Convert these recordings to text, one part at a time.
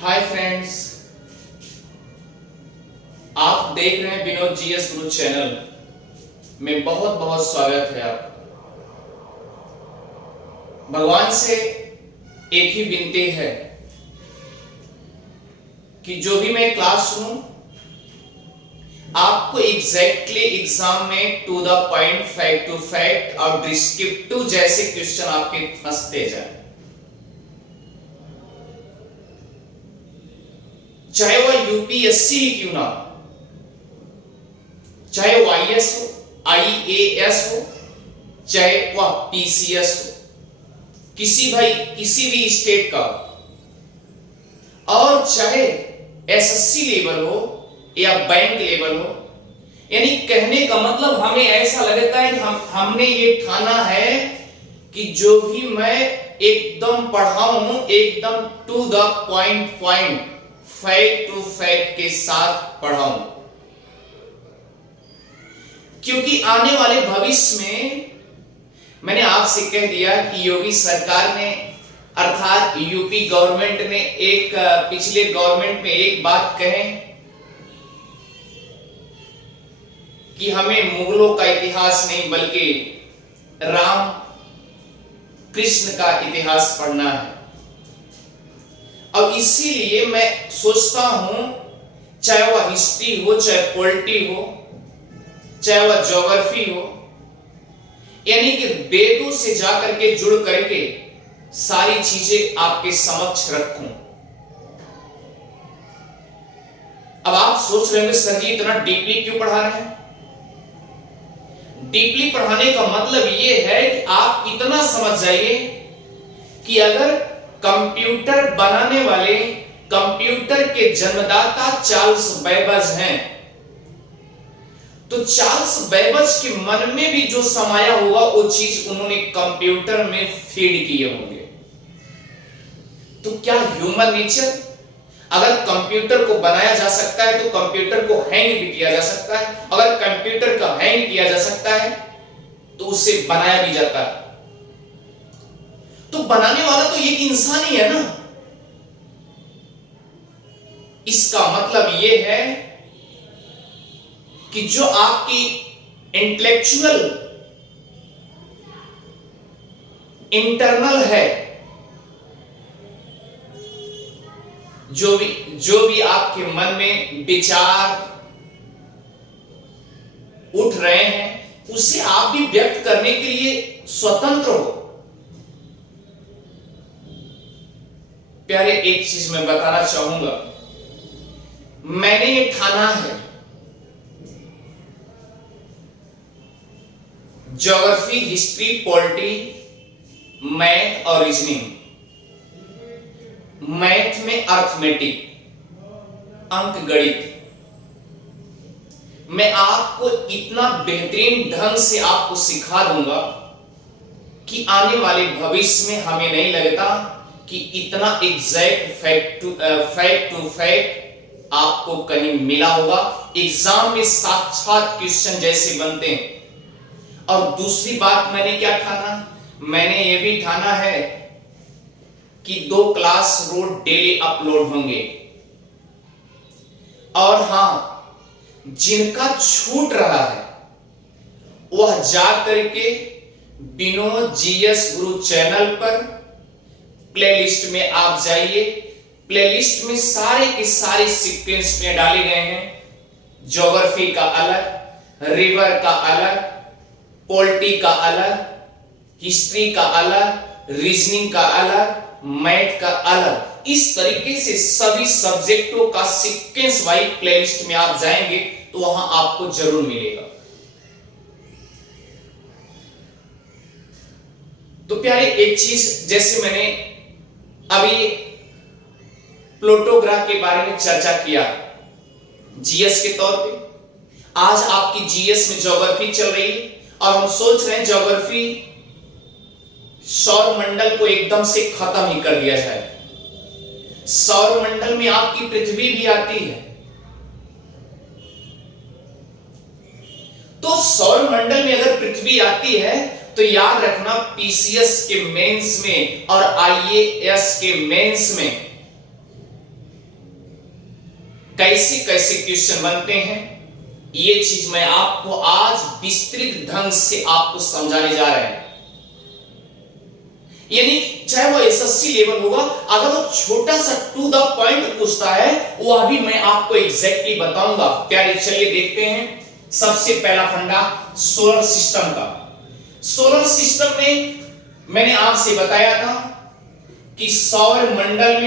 Hi friends, आप देख रहे हैं विनोद जीएस गुरु चैनल में। बहुत बहुत स्वागत है आपका। भगवान से एक ही विनती है कि जो भी मैं क्लास लूं आपको एग्जैक्टली एग्जाम में to the point, fact to fact और डिस्क्रिप्टिव जैसे क्वेश्चन आपके फंसते जाए, चाहे वह यूपीएससी ही क्यों ना, चाहे वो आईएएस हो, आईएएस हो, चाहे वह पीसीएस हो, किसी भी स्टेट का, और चाहे एसएससी लेवल हो या बैंक लेवल हो। यानी कहने का मतलब हमें ऐसा लगता है कि हमने ये ठाना है कि जो भी मैं एकदम पढ़ाऊं एकदम to the point fact to fact के साथ पढ़ाऊं, क्योंकि आने वाले भविष्य में मैंने आपसे कह दिया कि योगी सरकार ने अर्थात यूपी गवर्नमेंट ने एक पिछले गवर्नमेंट में एक बात कहे कि हमें मुगलों का इतिहास नहीं बल्कि राम कृष्ण का इतिहास पढ़ना है। अब इसीलिए मैं सोचता हूं, चाहे वह हिस्ट्री हो, चाहे पॉलिटी हो, चाहे वह ज्योग्राफी हो, यानी कि वेदों से जाकर के जुड़ करके सारी चीजें आपके समक्ष रखूं। अब आप सोच रहे होंगे सर जी इतना डीपली क्यों पढ़ा रहे हैं? डीपली पढ़ाने का मतलब यह है कि आप इतना समझ जाइए कि अगर कंप्यूटर बनाने वाले, कंप्यूटर के जन्मदाता चार्ल्स बेबेज हैं, तो चार्ल्स बेबेज के मन में भी जो समाया होगा वो चीज उन्होंने कंप्यूटर में फीड किए होंगे। तो क्या ह्यूमन नेचर, अगर कंप्यूटर को बनाया जा सकता है तो कंप्यूटर को हैंग भी किया जा सकता है। अगर कंप्यूटर का हैंग किया जा सकता है तो उसे बनाया भी जाता है। तो बनाने वाला तो एक इंसान ही है ना। इसका मतलब यह है कि जो आपकी इंटेलेक्चुअल इंटरनल है, जो भी आपके मन में विचार उठ रहे हैं उसे आप भी व्यक्त करने के लिए स्वतंत्र हो। प्यारे, एक चीज मैं बताना चाहूंगा, मैंने ये ठाना है ज्योग्राफी, हिस्ट्री, पॉलिटी, मैथ और रीजनिंग। मैथ में अर्थमेटिक, अंक गणित, मैं आपको इतना बेहतरीन ढंग से आपको सिखा दूंगा कि आने वाले भविष्य में हमें नहीं लगता कि इतना एग्जैक्ट फैक्ट टू फैक्ट आपको कहीं मिला होगा। एग्जाम में साक्षात क्वेश्चन जैसे बनते हैं। और दूसरी बात मैंने क्या ठाना, मैंने ये भी ठाना है कि 2 क्लास रोज डेली अपलोड होंगे। और हां, जिनका छूट रहा है वह जा करके विनोद जीएस गुरु चैनल पर प्लेलिस्ट में आप जाइए। प्लेलिस्ट में सारे के सारे सीक्वेंस में डाले गए हैं। ज्योग्राफी का अलग, रिवर का अलग, पॉलिटी का अलग, हिस्ट्री का अलग, रीजनिंग का अलग, मैथ का अलग। इस तरीके से सभी सब्जेक्टों का सीक्वेंस वाइज प्लेलिस्ट में आप जाएंगे तो वहां आपको जरूर मिलेगा। तो प्यारे, एक चीज जैसे मैंने अभी प्लूटोग्राफ के बारे में चर्चा किया जीएस के तौर पे, आज आपकी जीएस में ज्योग्राफी चल रही है और हम सोच रहे हैं ज्योग्राफी सौर मंडल को एकदम से खत्म ही कर दिया जाए। सौर मंडल में आपकी पृथ्वी भी आती है, तो सौर मंडल में अगर पृथ्वी आती है तो याद रखना पीसीएस के मेंस में और आईएएस के मेंस में कैसे कैसे क्वेश्चन बनते हैं, ये चीज मैं आपको आज विस्तृत ढंग से आपको समझाने जा रहे हैं। यानी चाहे वो एसएससी लेवल होगा, अगर वो छोटा सा टू द पॉइंट पूछता है, वह भी मैं आपको एग्जैक्टली बताऊंगा। प्यारे चलिए देखते हैं। सबसे पहला फंडा सोलर सिस्टम का। सोलर सिस्टम में मैंने आपसे बताया था कि सौर मंडल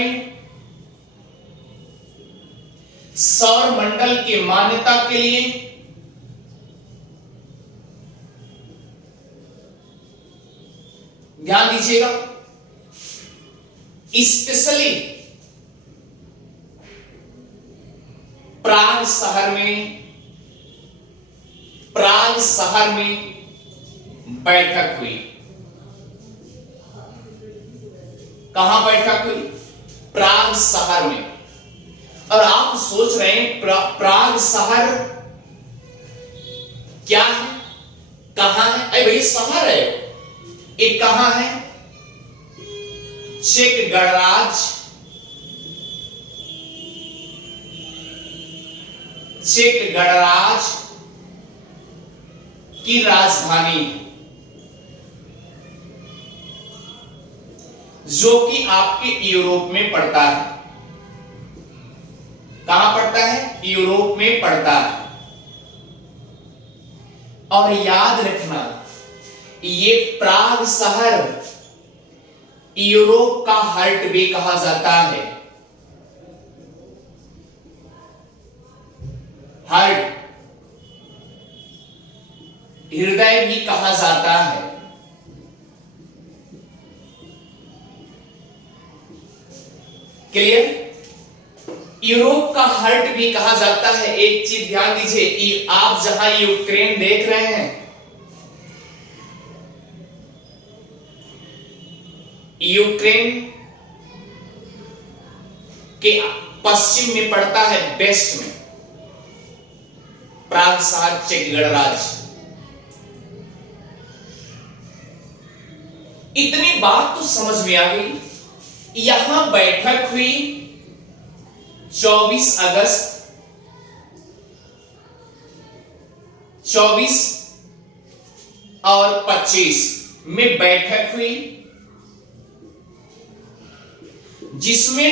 की मान्यता के लिए ध्यान दीजिएगा, स्पेशली प्राग शहर में बैठक हुई। कहां बैठक हुई? प्राग शहर में। और आप सोच रहे हैं प्राग शहर क्या है, कहां है? अरे भाई शहर है, एक कहां है? चेक गणराज्य की राजधानी, जो कि आपके यूरोप में पड़ता है। कहां पड़ता है? यूरोप में पड़ता है। और याद रखना, ये प्राग शहर यूरोप का हार्ट भी कहा जाता है। हार्ट, हृदय भी कहा जाता है। क्लियर? यूरोप का हार्ट भी कहा जाता है। एक चीज ध्यान दीजिए, आप जहां यूक्रेन देख रहे हैं, यूक्रेन के पश्चिम में पड़ता है, वेस्ट में प्राग शहर, चेक गणराज्य। इतनी बात तो समझ में आ गई। यहां बैठक हुई 24 और 25 में बैठक हुई, जिसमें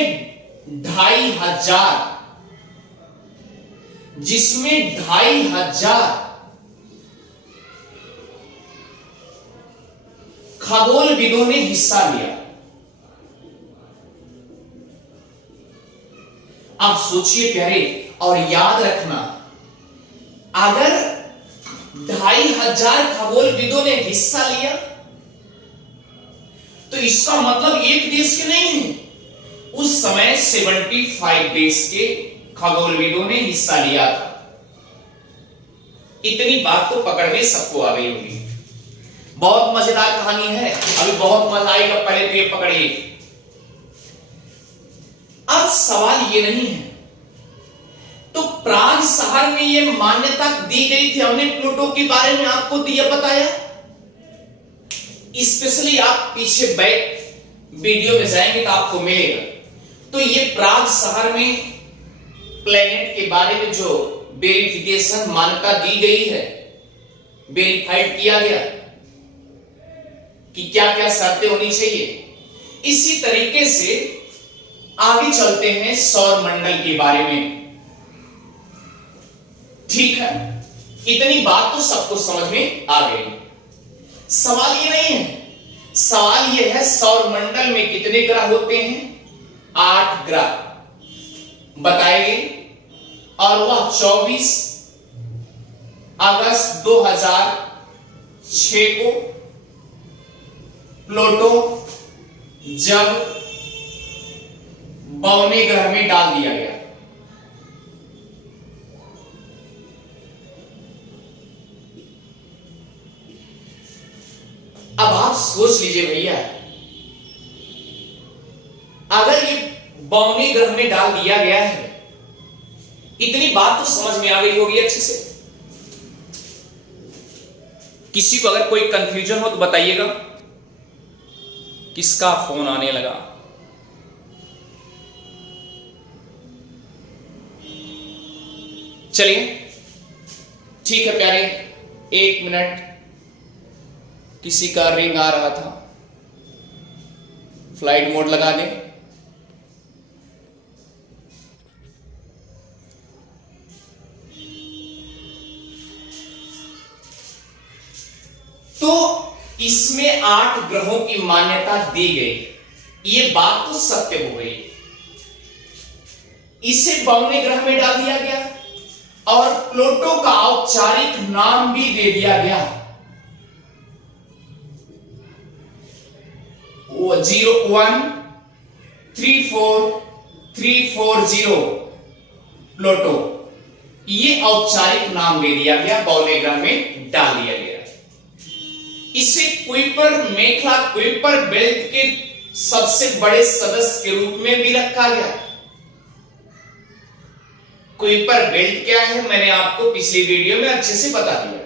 2,500 खगोलविदों ने हिस्सा लिया। आप सोचिए प्यारे, और याद रखना, अगर 2,500 खगोलविदों ने हिस्सा लिया, तो इसका मतलब एक देश के नहीं है, उस समय 75 देश के खगोलविदों ने हिस्सा लिया था। इतनी बात तो पकड़ में सबको आ गई होगी। बहुत मजेदार कहानी है, अभी बहुत मजा आएगा, पहले तो ये पकड़िए। अब सवाल ये नहीं है, तो प्राग शहर में ये मान्यता दी गई थी, हमने प्लूटो के बारे में आपको दिया बताया। स्पेशली आप पीछे बैक वीडियो में जाएंगे तो आपको मिलेगा। तो ये प्राग शहर में प्लेनेट के बारे में जो वेरिफिकेशन मान्यता दी गई है, वेरीफाइड किया गया कि क्या क्या शर्तें होनी चाहिए। इसी तरीके से आगे चलते हैं सौर मंडल के बारे में। ठीक है, इतनी बात तो सबको समझ में आ गई। सवाल ये नहीं है, सवाल ये है सौर मंडल में कितने ग्रह होते हैं? 8 ग्रह बताएंगे, और वह 24 अगस्त 2006 को प्लूटो जब बौने ग्रह में डाल दिया गया। अब आप सोच लीजिए भैया, अगर ये बौने ग्रह में डाल दिया गया है, इतनी बात तो समझ में आ गई होगी अच्छे से। किसी को अगर कोई कंफ्यूजन हो तो बताइएगा। किसका फोन आने लगा? चलिए ठीक है प्यारे, 1 मिनट, किसी का रिंग आ रहा था, फ्लाइट मोड लगा दें। तो इसमें 8 ग्रहों की मान्यता दी गई, ये बात तो सत्य हो गई। इसे 52वें ग्रह में डाल दिया गया और प्लूटो का औपचारिक नाम भी दे दिया गया। 013434 प्लूटो, ये औपचारिक नाम दे दिया गया, 52वें ग्रह में डाल दिया गया। इसे कुइपर मेखला, कुइपर बेल्ट के सबसे बड़े सदस्य के रूप में भी रखा गया। कुइपर बेल्ट क्या है मैंने आपको पिछली वीडियो में अच्छे से बता दिया।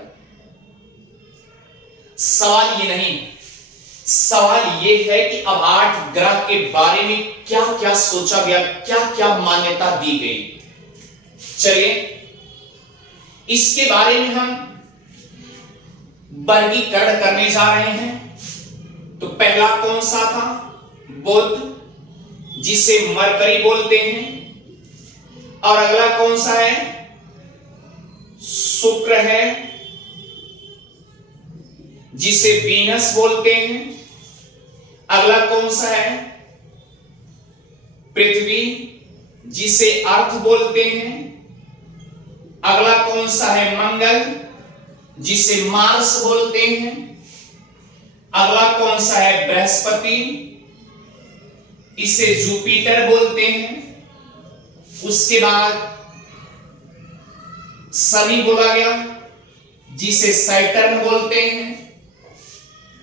सवाल ये नहीं, सवाल ये है कि अब 8 ग्रह के बारे में क्या क्या सोचा गया, क्या क्या मान्यता दी गई। चलिए इसके बारे में हम वर्गीकरण करने जा रहे हैं। तो पहला कौन सा था? बुध, जिसे मरकरी बोलते हैं। और अगला कौन सा है? शुक्र है, जिसे वीनस बोलते हैं। अगला कौन सा है? पृथ्वी, जिसे अर्थ बोलते हैं। अगला कौन सा है? मंगल, जिसे मार्स बोलते हैं। अगला कौन सा है? बृहस्पति, इसे जुपिटर बोलते हैं। उसके बाद शनि बोला गया, जिसे सैटर्न बोलते हैं।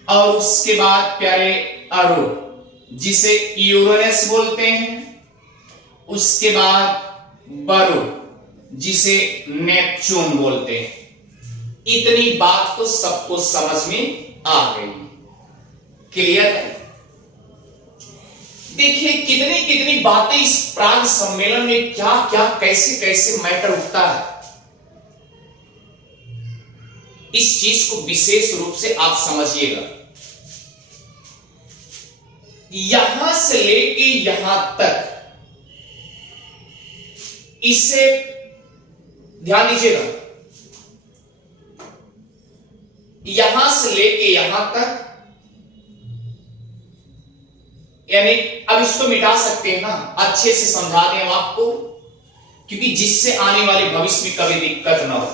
और उसके बाद प्यारे अरुण, जिसे यूरेनस बोलते हैं। उसके बाद वरुण, जिसे नेपच्यून बोलते हैं। इतनी बात तो सबको समझ में आ गई, क्लियर है? देखिए कितनी कितनी बातें इस प्राग सम्मेलन में, क्या क्या कैसे कैसे मैटर उठता है। इस चीज को विशेष रूप से आप समझिएगा। यहां से लेके यहां तक, इसे ध्यान दीजिएगा, यहां से लेके यहां तक, यानी अब इसको मिटा सकते हैं ना, अच्छे से समझा दें हम आपको, क्योंकि जिससे आने वाले भविष्य में कभी दिक्कत ना हो।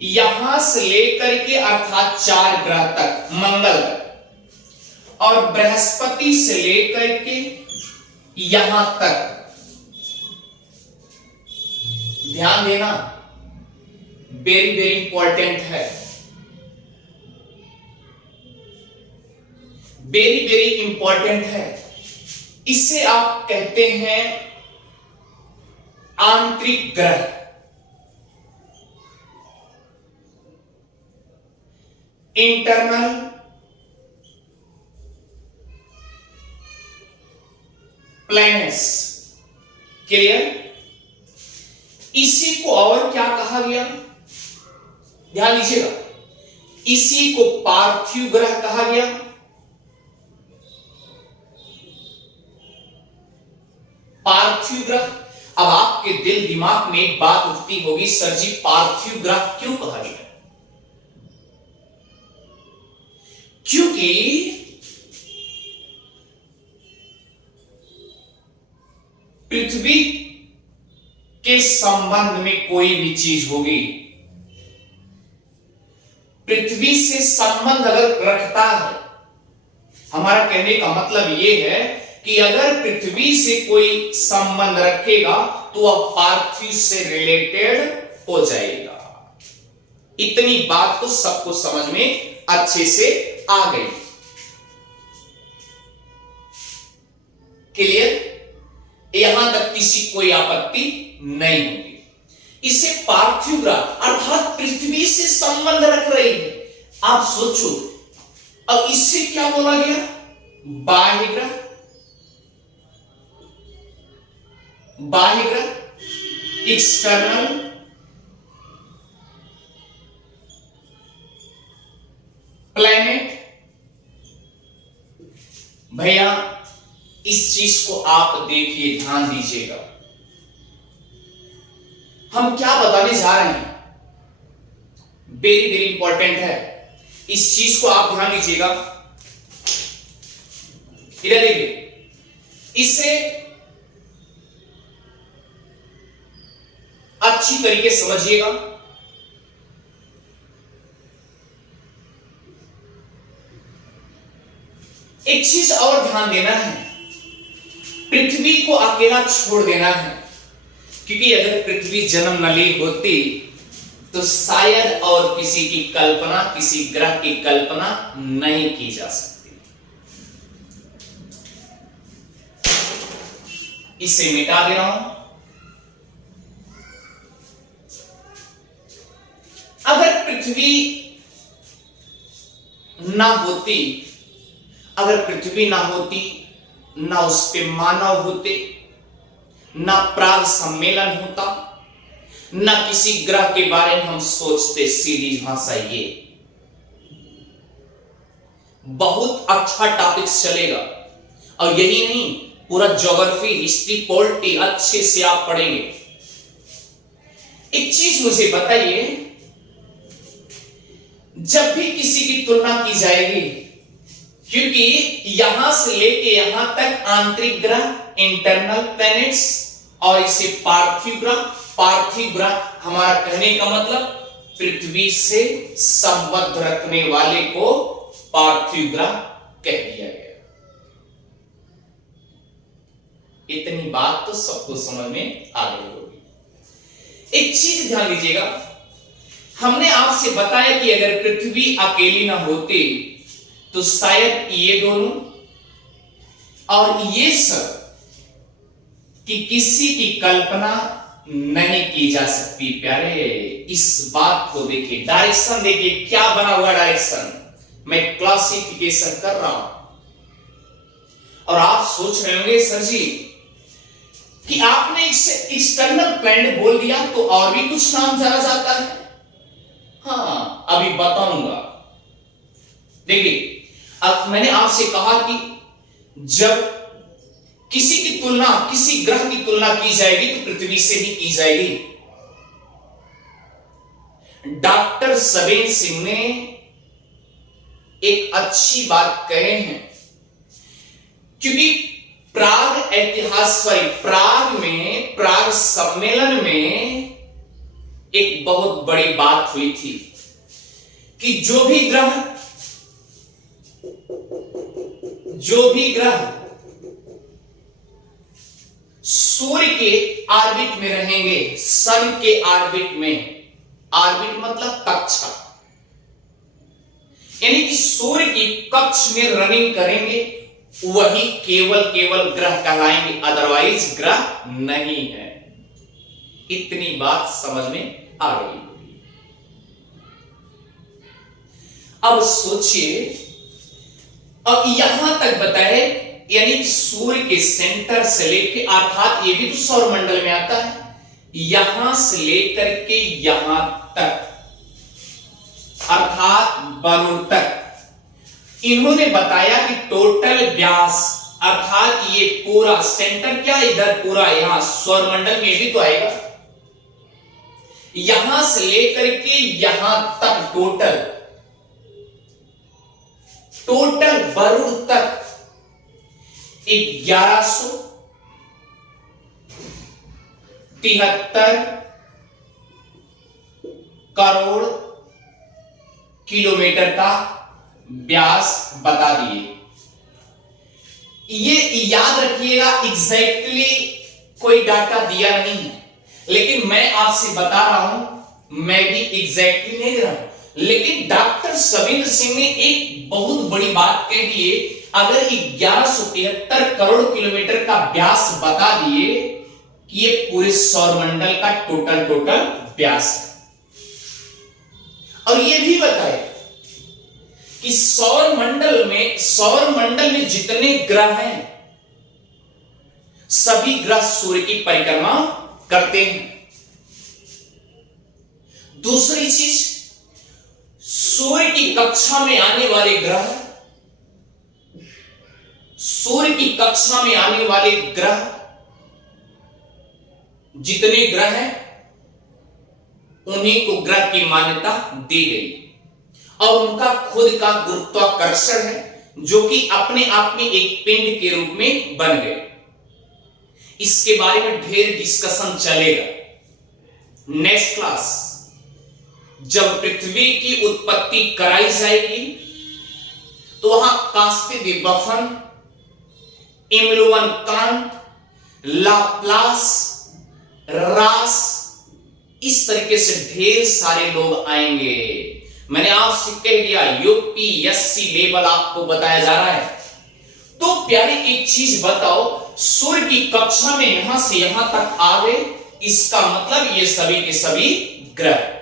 यहां से लेकर के अर्थात 4 ग्रह तक, मंगल तक, और बृहस्पति से लेकर के यहां तक, ध्यान देना, वेरी वेरी इंपॉर्टेंट है, वेरी वेरी इंपॉर्टेंट है। इसे आप कहते हैं आंतरिक ग्रह, इंटरनल प्लैनेट्स, क्लियर? इसी को और क्या कहा गया? ध्यान दीजिएगा, इसी को पार्थिव ग्रह कहा गया। पार्थिव ग्रह। अब आपके दिल दिमाग में एक बात उठती होगी, सर जी पार्थिव ग्रह क्यों कहा गया? क्योंकि पृथ्वी के संबंध में कोई भी चीज होगी, पृथ्वी से संबंध अगर रखता है, हमारा कहने का मतलब यह है कि अगर पृथ्वी से कोई संबंध रखेगा तो वह पार्थिव से रिलेटेड हो जाएगा। इतनी बात तो सबको समझ में अच्छे से आ गई, क्लियर? यहां तक किसी कोई आपत्ति नहीं होगी। इसे पार्थिव ग्रह अर्थात पृथ्वी से संबंध रख रही है। आप सोचो, अब इससे क्या बोला गया? बाह्य ग्रह, बाह्य ग्रह, एक्सटर्नल भैया इस चीज को आप देखिए, ध्यान दीजिएगा। हम क्या बताने जा रहे हैं, वेरी वेरी इंपॉर्टेंट है। इस चीज को आप ध्यान दीजिएगा। इधर देखिए, इसे अच्छी तरीके से समझिएगा। एक चीज और ध्यान देना है, पृथ्वी को अकेला छोड़ देना है, क्योंकि अगर पृथ्वी जन्म न ली होती तो शायद और किसी की कल्पना, किसी ग्रह की कल्पना नहीं की जा सकती। इसे मिटा दे रहा हूं। अगर पृथ्वी ना होती, अगर पृथ्वी ना होती, ना उस पे मानव होते, ना प्राग सम्मेलन होता, ना किसी ग्रह के बारे में हम सोचते। सीधी भाषा ये बहुत अच्छा टॉपिक चलेगा, और यही नहीं, पूरा ज्योग्राफी, हिस्ट्री, पॉलिटी अच्छे से आप पढ़ेंगे। एक चीज मुझे बताइए, जब भी किसी की तुलना की जाएगी, क्योंकि यहां से लेके यहां तक आंतरिक ग्रह, इंटरनल प्लैनेट्स, और इसे पार्थिव ग्रह, पार्थिव ग्रह हमारा कहने का मतलब पृथ्वी से संबद्ध रखने वाले को पार्थिव ग्रह कह दिया गया। इतनी बात तो सबको समझ में आ गई होगी। एक चीज ध्यान दीजिएगा, हमने आपसे बताया कि अगर पृथ्वी अकेली ना होती तो शायद ये दोनों और ये सब कि किसी की कल्पना नहीं की जा सकती। प्यारे, इस बात को देखिए, डायरेक्शन देखिए क्या बना हुआ डायरेक्शन। मैं क्लासिफिकेशन कर रहा हूं और आप सोच रहे होंगे सर जी कि आपने एक्सटर्नल प्लैनेट बोल दिया तो और भी कुछ नाम जाना जाता है। हां, अभी बताऊंगा। देखिए, अब मैंने आपसे कहा कि जब किसी की तुलना, किसी ग्रह की तुलना की जाएगी तो पृथ्वी से ही की जाएगी। डॉक्टर सबेन सिंह ने एक अच्छी बात कहे हैं, क्योंकि प्राग ऐतिहास, प्राग में, प्राग सम्मेलन में एक बहुत बड़ी बात हुई थी कि जो भी ग्रह सूर्य के ऑर्बिट में रहेंगे, सन के ऑर्बिट में, ऑर्बिट मतलब कक्षा, यानी कि सूर्य की कक्ष में रनिंग करेंगे, वही केवल ग्रह कहलाएंगे, अदरवाइज ग्रह नहीं है। इतनी बात समझ में आ गई। अब सोचिए, अब यहां तक बताए, यानी कि सूर्य के सेंटर से लेके, अर्थात ये भी तो सौर मंडल में आता है, यहां से लेकर के यहां तक, अर्थात वरुण तक, इन्होंने बताया कि टोटल व्यास, अर्थात ये पूरा सेंटर क्या, इधर पूरा, यहां सौर मंडल में भी तो आएगा, यहां से लेकर के यहां तक टोटल वरुण तक 1173 करोड़ किलोमीटर का व्यास बता दिए। ये याद रखिएगा, एग्जैक्टली कोई डाटा दिया नहीं है, लेकिन मैं आपसे बता रहा हूं, मैं भी एग्जैक्टली नहीं दे रहा हूं, लेकिन डॉक्टर सविंद्र सिंह ने एक बहुत बड़ी बात कह दी है। अगर 1173 करोड़ किलोमीटर का व्यास बता दिए कि ये पूरे सौरमंडल का टोटल व्यास है, और ये भी बताए कि सौरमंडल में जितने ग्रह हैं, सभी ग्रह सूर्य की परिक्रमा करते हैं। दूसरी चीज, सूर्य की कक्षा में आने वाले ग्रह सूर्य की कक्षा में आने वाले ग्रह, जितने ग्रह हैं उन्हीं को ग्रह की मान्यता दी गई और उनका खुद का गुरुत्वाकर्षण है जो कि अपने आप में एक पिंड के रूप में बन गए। इसके बारे में ढेर डिस्कशन चलेगा। नेक्स्ट क्लास जब पृथ्वी की उत्पत्ति कराई जाएगी तो वहां कास्ते बफन, इमलुवन कांट, लाप्लास, रास, इस तरीके से ढेर सारे लोग आएंगे। मैंने आपसे कह दिया यूपीएससी लेवल आपको बताया जा रहा है। तो प्यारे एक चीज बताओ, सूर्य की कक्षा में यहां से यहां तक आ गए, इसका मतलब ये सभी के सभी ग्रह।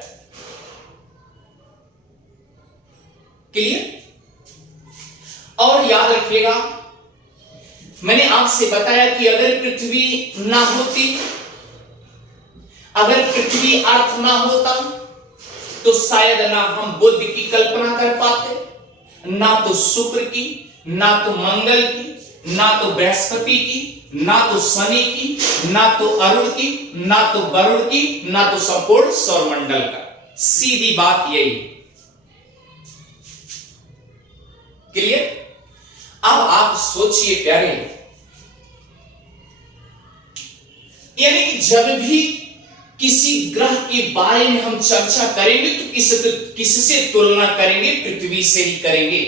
क्लियर? और याद रखिएगा मैंने आपसे बताया कि अगर पृथ्वी ना होती, अगर पृथ्वी अर्थ ना होता तो शायद ना हम बुध की कल्पना कर पाते, ना तो शुक्र की, ना तो मंगल की, ना तो बृहस्पति की, ना तो शनि की, ना तो अरुण की, ना तो वरुण की, ना तो संपूर्ण सौरमंडल का। सीधी बात यही। क्लियर? अब आप सोचिए प्यारे, यानी कि जब भी किसी ग्रह के बारे में हम चर्चा करेंगे तो किससे तुलना करेंगे? पृथ्वी से ही करेंगे।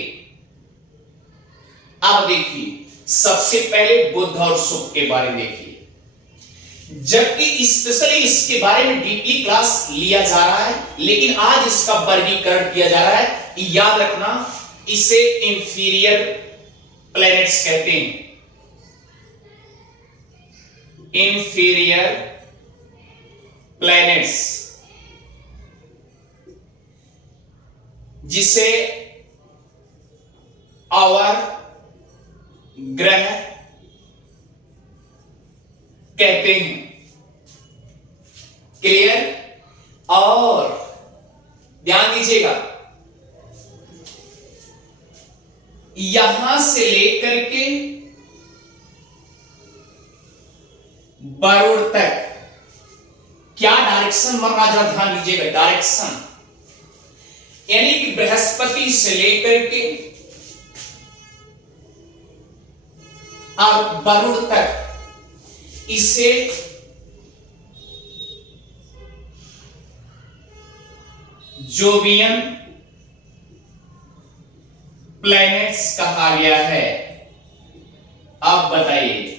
अब देखिए सबसे पहले बुध और शुक्र के बारे में देखिए, जबकि स्पेशली इसके बारे में डीपली क्लास लिया जा रहा है, लेकिन आज इसका वर्गीकरण किया जा रहा है। याद रखना इसे इंफीरियर प्लैनेट्स कहते हैं। इंफीरियर प्लैनेट्स, जिसे और ग्रह कहते हैं। क्लियर? और ध्यान दीजिएगा, यहां से लेकर के वरुण तक क्या डायरेक्शन बन रहा, जरा ध्यान दीजिएगा। डायरेक्शन यानी कि बृहस्पति से लेकर के और वरुण तक, इसे जोवियन प्लैनेट्स कहा गया है। आप बताइए।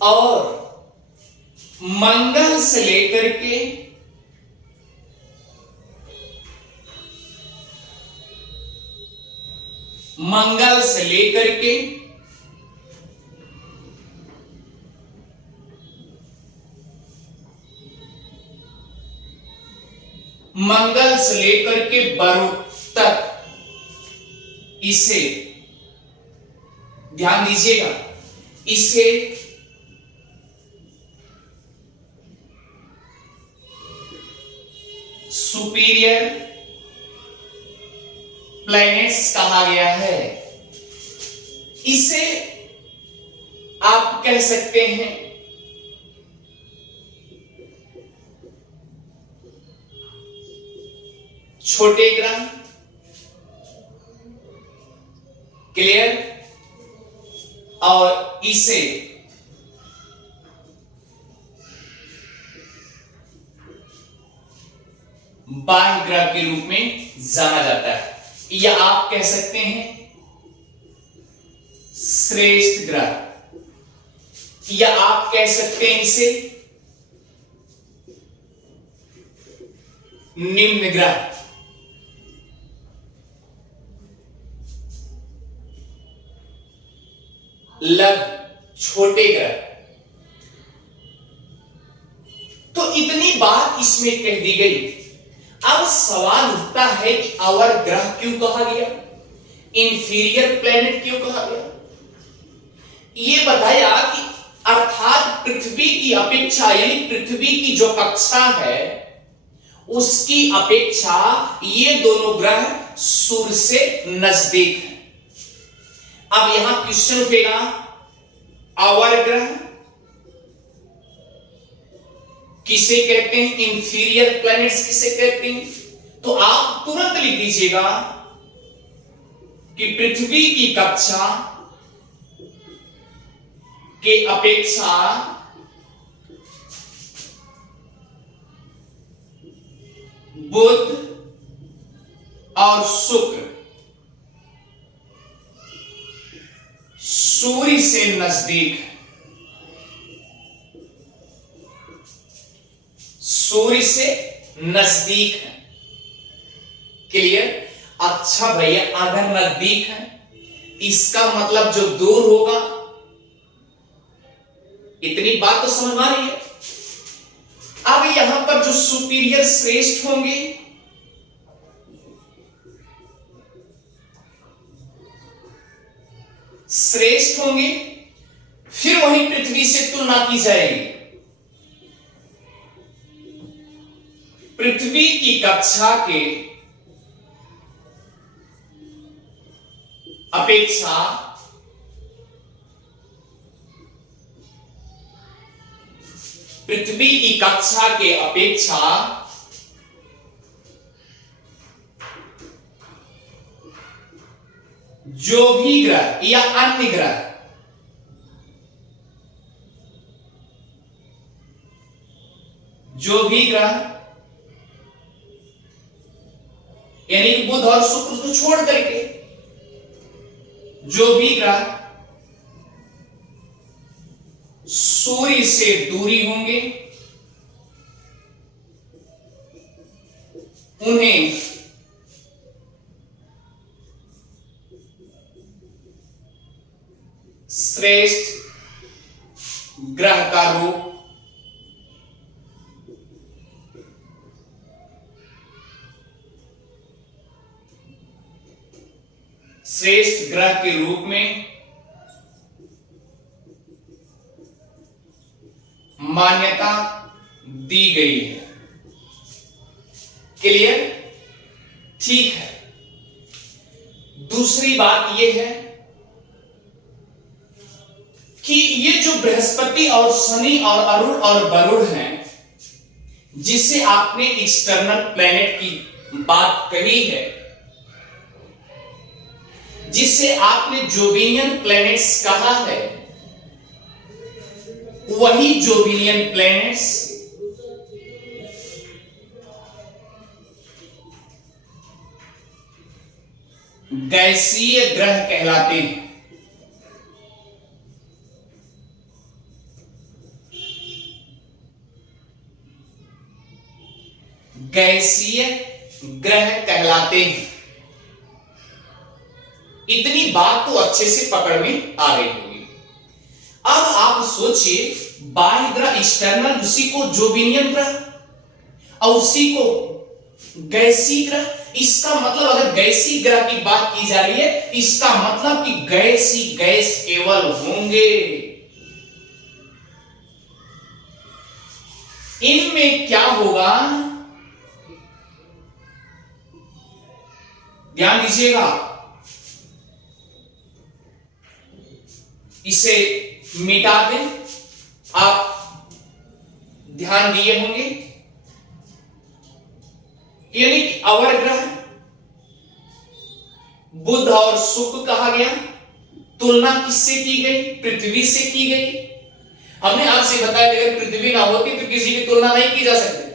और मंगल से लेकर के मंगल से लेकर के वरुण तक, इसे ध्यान दीजिएगा, इसे सुपीरियर प्लैनेट्स कहा गया है। इसे आप कह सकते हैं छोटे ग्रह। क्लियर? और इसे बाह्य ग्रह के रूप में जाना जाता है, या आप कह सकते हैं श्रेष्ठ ग्रह, या आप कह सकते हैं इसे निम्न ग्रह। छोटे ग्रह। तो इतनी बात इसमें कह दी गई। अब सवाल उठता है कि अवर ग्रह क्यों कहा गया, इंफीरियर प्लेनेट क्यों कहा गया? यह बताया कि अर्थात पृथ्वी की अपेक्षा, यानी पृथ्वी की जो कक्षा है उसकी अपेक्षा ये दोनों ग्रह सूर्य से नजदीक है। अब यहां क्वेश्चन उठेगा, आवर ग्रह किसे कहते हैं, इंफीरियर प्लैनेट्स किसे कहते हैं? तो आप तुरंत लिख दीजिएगा कि पृथ्वी की कक्षा के अपेक्षा बुध और शुक्र सूर्य से नजदीक है, सूर्य से नजदीक है। क्लियर? अच्छा भैया, अगर नजदीक है इसका मतलब जो दूर होगा, इतनी बात तो समझ में आ रही है। अब यहां पर जो सुपीरियर श्रेष्ठ होंगे, श्रेष्ठ होंगे, फिर वही पृथ्वी से तुलना की जाएगी। पृथ्वी की कक्षा के अपेक्षा पृथ्वी की कक्षा के अपेक्षा जो भी ग्रह या अन्य ग्रह यानी कि बुध और शुक्र को छोड़ करके जो भी ग्रह सूर्य से दूरी होंगे उन्हें श्रेष्ठ ग्रह का रूप श्रेष्ठ ग्रह के रूप में मान्यता दी गई है। क्लियर? ठीक है। दूसरी बात यह है कि ये जो बृहस्पति और शनि और अरुण और वरुण हैं, जिसे आपने एक्सटर्नल प्लैनेट की बात कही है, जिसे आपने जोविनियन प्लैनेट्स कहा है, वही जोविनियन प्लैनेट्स गैसीय ग्रह कहलाते हैं। गैसीय ग्रह कहलाते हैं। इतनी बात तो अच्छे से पकड़ में आ गई होगी। अब आप सोचिए, बाह्य ग्रह एक्सटर्नल, उसी को जोविनियन ग्रह और उसी को गैसीय ग्रह। इसका मतलब अगर गैसीय ग्रह की बात की जा रही है, इसका मतलब कि गैस ही गैस केवल होंगे। इनमें क्या होगा, ध्यान दीजिएगा, इसे मिटा दें। आप ध्यान दिए होंगे, यानी कि अवर ग्रह बुध और शुक्र कहा गया। तुलना किससे की गई? पृथ्वी से की गई। हमने आपसे बताया कि अगर पृथ्वी ना होती तो किसी की तुलना नहीं की जा सकती।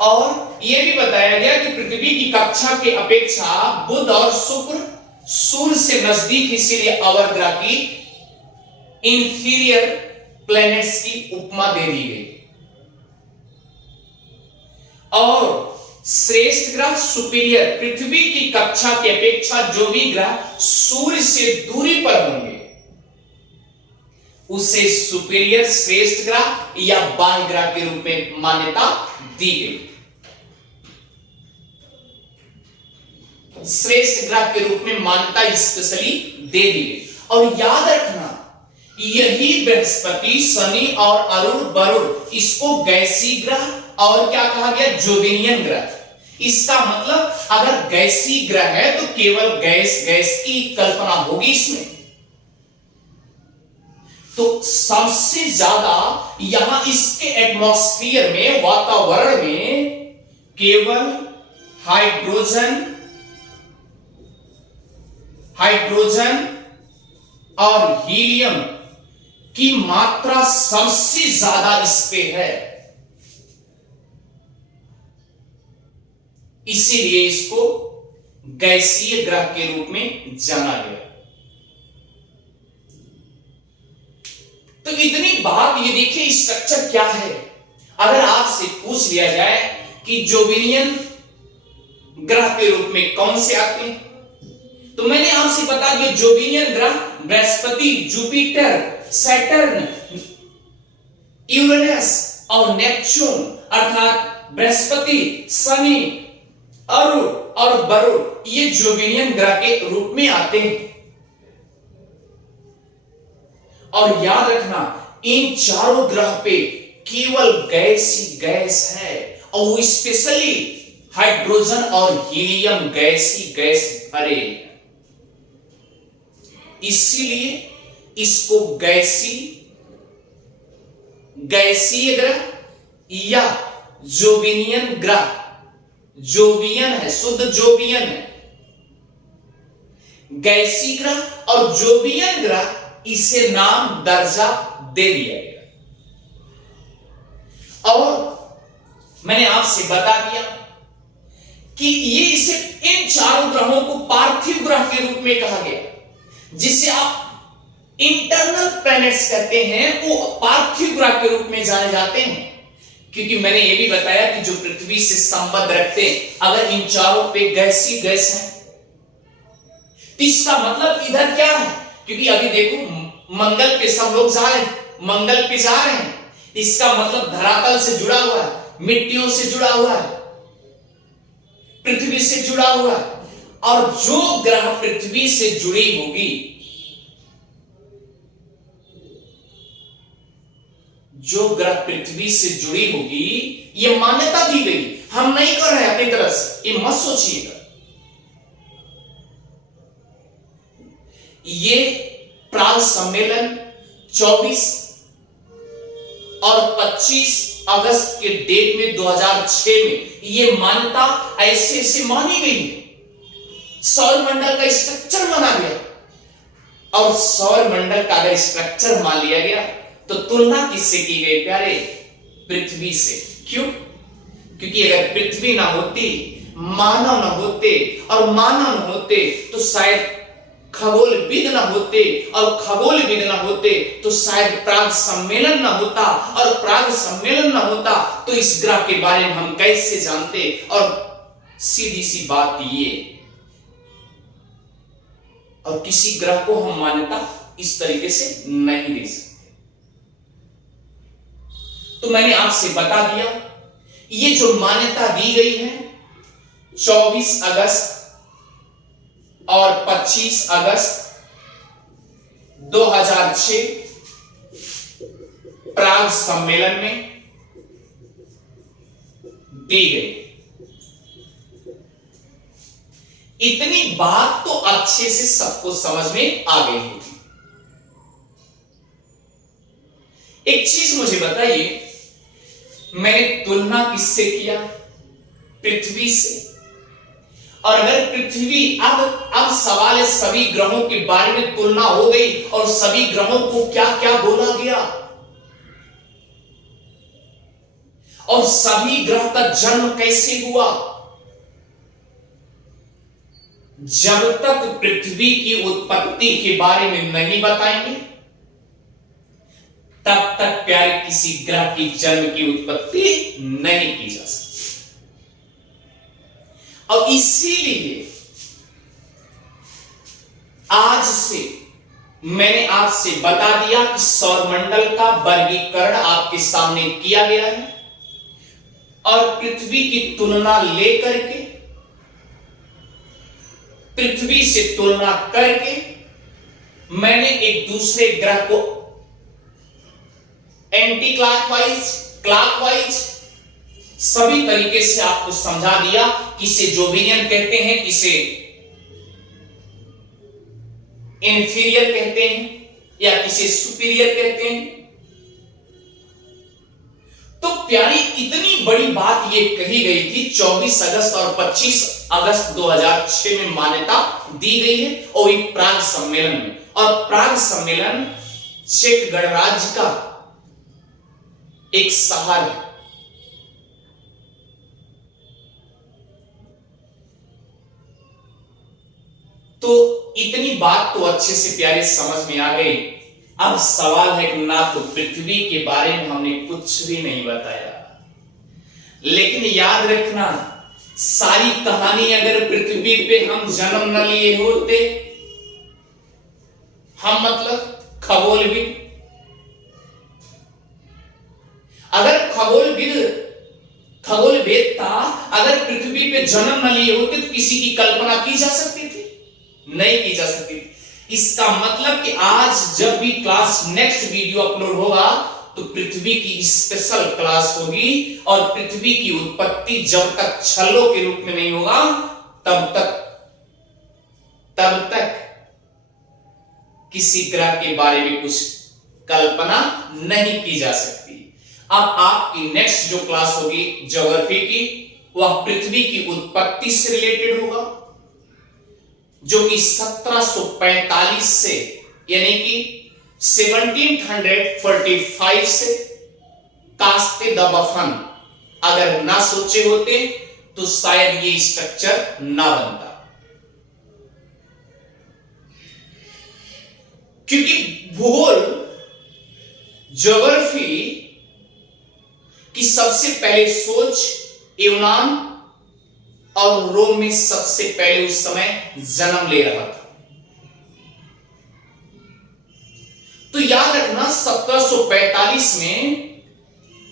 और यह भी बताया गया कि पृथ्वी की कक्षा के अपेक्षा बुध और शुक्र सूर्य से नजदीक, इसीलिए अवर ग्रह की इंफीरियर प्लैनेट्स की उपमा दे दी गई। और श्रेष्ठ ग्रह सुपीरियर, पृथ्वी की कक्षा की अपेक्षा जो भी ग्रह सूर्य से दूरी पर होंगे उसे सुपीरियर श्रेष्ठ ग्रह या बाह्य ग्रह के रूप में मान्यता दी गई। श्रेष्ठ ग्रह के रूप में मान्यता स्पेशली दे दी गई। और याद रखना, यही बृहस्पति, शनि और अरुण वरुण, इसको गैसीय ग्रह और क्या कहा गया? जोविनियन ग्रह। इसका मतलब अगर गैसीय ग्रह है तो केवल गैस गैस की कल्पना होगी इसमें। तो सबसे ज्यादा यहां इसके एटमॉस्फेयर में, वातावरण में केवल हाइड्रोजन और हीलियम की मात्रा सबसे ज्यादा इस पे है, इसीलिए इसको गैसीय ग्रह के रूप में जाना गया। तो इतनी बात, ये देखिए स्ट्रक्चर क्या है। अगर आपसे पूछ लिया जाए कि जोविनियन ग्रह के रूप में कौन से आते हैं, तो मैंने आपसे बता दिया जोविनियन ग्रह बृहस्पति, जुपिटर, सैटर्न, यूरेनस और नेपच्यून, अर्थात बृहस्पति, शनि, अरुण और वरुण, ये जोविनियन ग्रह के रूप में आते हैं। और याद रखना, इन चारों ग्रह पे केवल गैस ही गैस है, और वो स्पेशली हाइड्रोजन और हीलियम गैस ही गैस भरे, इसीलिए इसको गैसीय ग्रह या जोविनियन ग्रह, जोवियन है, शुद्ध जोवियन है, गैसीय ग्रह और जोवियन ग्रह, इसे नाम दर्जा दे दिया गया। और मैंने आपसे बता दिया कि ये इसे, इन चारों ग्रहों को पार्थिव ग्रह के रूप में कहा गया, जिसे आप इंटरनल प्लैनेट्स कहते हैं, वो पार्थिव ग्रह के रूप में जाने जाते हैं। क्योंकि मैंने ये भी बताया कि जो पृथ्वी से संबंध रखते हैं, अगर इन चारों पे गैसीय गैस है, तो इसका मतलब इधर क्या है, क्योंकि अभी देखो मंगल पे सब लोग जा रहे हैं, मंगल पे जा रहे हैं, इसका मतलब धरातल से जुड़ा हुआ है, मिट्टियों से जुड़ा हुआ है, पृथ्वी से जुड़ा हुआ है। और जो ग्रह पृथ्वी से जुड़ी होगी, जो ग्रह पृथ्वी से जुड़ी होगी, ये मान्यता दी गई, हम नहीं कर रहे हैं अपनी तरफ से, ये मत सोचिएगा। ये प्राग सम्मेलन 24 और 25 अगस्त के डेट में 2006 में ये मान्यता ऐसे ऐसे मानी गई है। सौरमंडल का स्ट्रक्चर माना गया, और सौरमंडल का अगर स्ट्रक्चर मान लिया गया तो तुलना किससे की गई प्यारे? पृथ्वी से। क्यों? क्योंकि अगर पृथ्वी ना होती, मानव ना होते, और मानव ना होते तो शायद खगोलविद ना होते, और खगोलविद ना होते तो शायद प्राग सम्मेलन ना होता, और प्राग सम्मेलन ना होता तो इस ग्रह के बारे में हम कैसे जानते? और सीधी सी बात ये, और किसी ग्रह को हम मान्यता इस तरीके से नहीं दे सकते। तो मैंने आपसे बता दिया, ये जो मान्यता दी गई है 24 अगस्त और 25 अगस्त 2006 प्राग सम्मेलन में दी गई। इतनी बात तो अच्छे से सबको समझ में आ गई होगी। एक चीज मुझे बताइए, मैंने तुलना किससे किया? पृथ्वी से। और अगर पृथ्वी, अब सवाल है, सभी ग्रहों के बारे में तुलना हो गई, और सभी ग्रहों को क्या क्या बोला गया, और सभी ग्रह का जन्म कैसे हुआ? जब तक पृथ्वी की उत्पत्ति के बारे में नहीं बताएंगे, तब तक प्यारे किसी ग्रह की जन्म की उत्पत्ति नहीं की जा सकती। और इसीलिए आज से मैंने आपसे बता दिया कि सौरमंडल का वर्गीकरण आपके सामने किया गया है, और पृथ्वी की तुलना लेकर के, पृथ्वी से तुलना करके मैंने एक दूसरे ग्रह को एंटी क्लॉकवाइज, क्लॉकवाइज सभी तरीके से आपको समझा दिया, किसे जोविनियन कहते हैं, किसे इंफीरियर कहते हैं या किसे सुपीरियर कहते हैं। तो प्यारी इतनी बड़ी बात ये कही गई थी 24 अगस्त और 25 अगस्त 2006 में मान्यता दी गई है, और ये प्राग सम्मेलन में। और प्राग सम्मेलन चेक गणराज्य का एक शहर है। तो इतनी बात तो अच्छे से प्यारे समझ में आ गई। अब सवाल है कि ना तो पृथ्वी के बारे में हमने कुछ भी नहीं बताया, लेकिन याद रखना, सारी कहानी अगर पृथ्वी पे हम जन्म न लिए होते, हम मतलब खगोलविद, अगर खगोलवेत्ता अगर पृथ्वी पे जन्म न लिए होते तो किसी की कल्पना की जा सकती थी? नहीं की जा सकती थी। इसका मतलब कि आज जब भी क्लास नेक्स्ट वीडियो अपलोड होगा तो पृथ्वी की स्पेशल क्लास होगी, और पृथ्वी की उत्पत्ति जब तक छल्लों के रूप में नहीं होगा तब तक किसी ग्रह के बारे में कुछ कल्पना नहीं की जा सकती। अब आपकी नेक्स्ट जो क्लास होगी ज्योग्राफी की, वह पृथ्वी की उत्पत्ति से रिलेटेड होगा, जो कि 1745 से यानी कि 1745 से कास्ते द बफन अगर ना सोचे होते तो शायद ये स्ट्रक्चर ना बनता, क्योंकि भूगोल ज्योग्राफी की सबसे पहले सोच यूनान और रोम में सबसे पहले उस समय जन्म ले रहा था। तो याद रखना 1745 में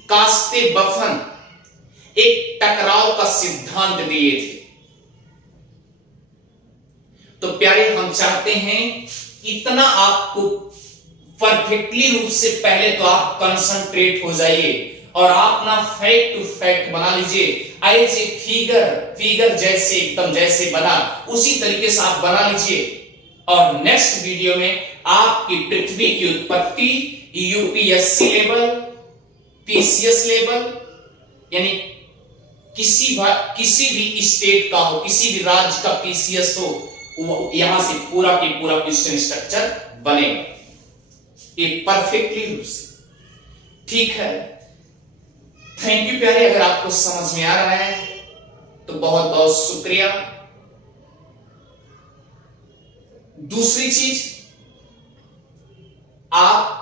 कास्ते बफन एक टकराव का सिद्धांत दिए थे। तो प्यारे, हम चाहते हैं इतना आपको परफेक्टली रूप से पहले तो आप कंसंट्रेट हो जाइए और आप ना फैक्ट टू फैक्ट बना लीजिए, एज ए फिगर जैसे एकदम जैसे बना उसी तरीके से आप बना लीजिए। और नेक्स्ट वीडियो में आपकी पृथ्वी की उत्पत्ति यूपीएससी लेवल, पीसीएस लेवल, यानी किसी भी स्टेट का हो, किसी भी राज्य का पीसीएस हो, यहां से पूरा की पूरा क्वेश्चन स्ट्रक्चर बनेगा ये परफेक्टली रूप से। ठीक है, थैंक यू प्यारे। अगर आपको समझ में आ रहा है तो बहुत बहुत शुक्रिया। दूसरी चीज, आप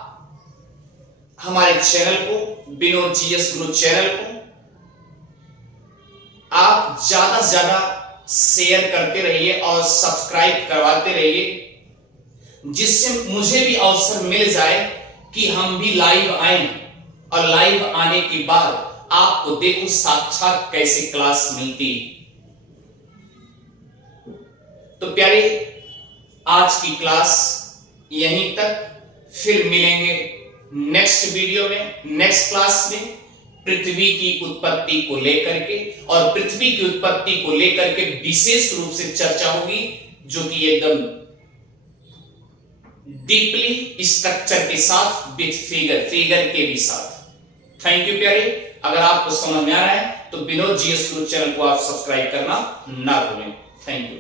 हमारे चैनल को, विनोद जीएस गुरु चैनल को आप ज्यादा से ज्यादा शेयर करते रहिए और सब्सक्राइब करवाते रहिए, जिससे मुझे भी अवसर मिल जाए कि हम भी लाइव आए, और लाइव आने के बाद आपको देखो साक्षात कैसे क्लास मिलती। तो प्यारे, आज की क्लास यहीं तक, फिर मिलेंगे नेक्स्ट वीडियो में, नेक्स्ट क्लास में पृथ्वी की उत्पत्ति को लेकर के, और पृथ्वी की उत्पत्ति को लेकर के विशेष रूप से चर्चा होगी, जो कि एकदम डीपली स्ट्रक्चर के साथ विद फिगर के भी साथ। थैंक यू प्यारे। अगर आपको समझ में आ रहा है तो विनोद जीएस गुरु चैनल को आप सब्सक्राइब करना ना भूलें। Thank you.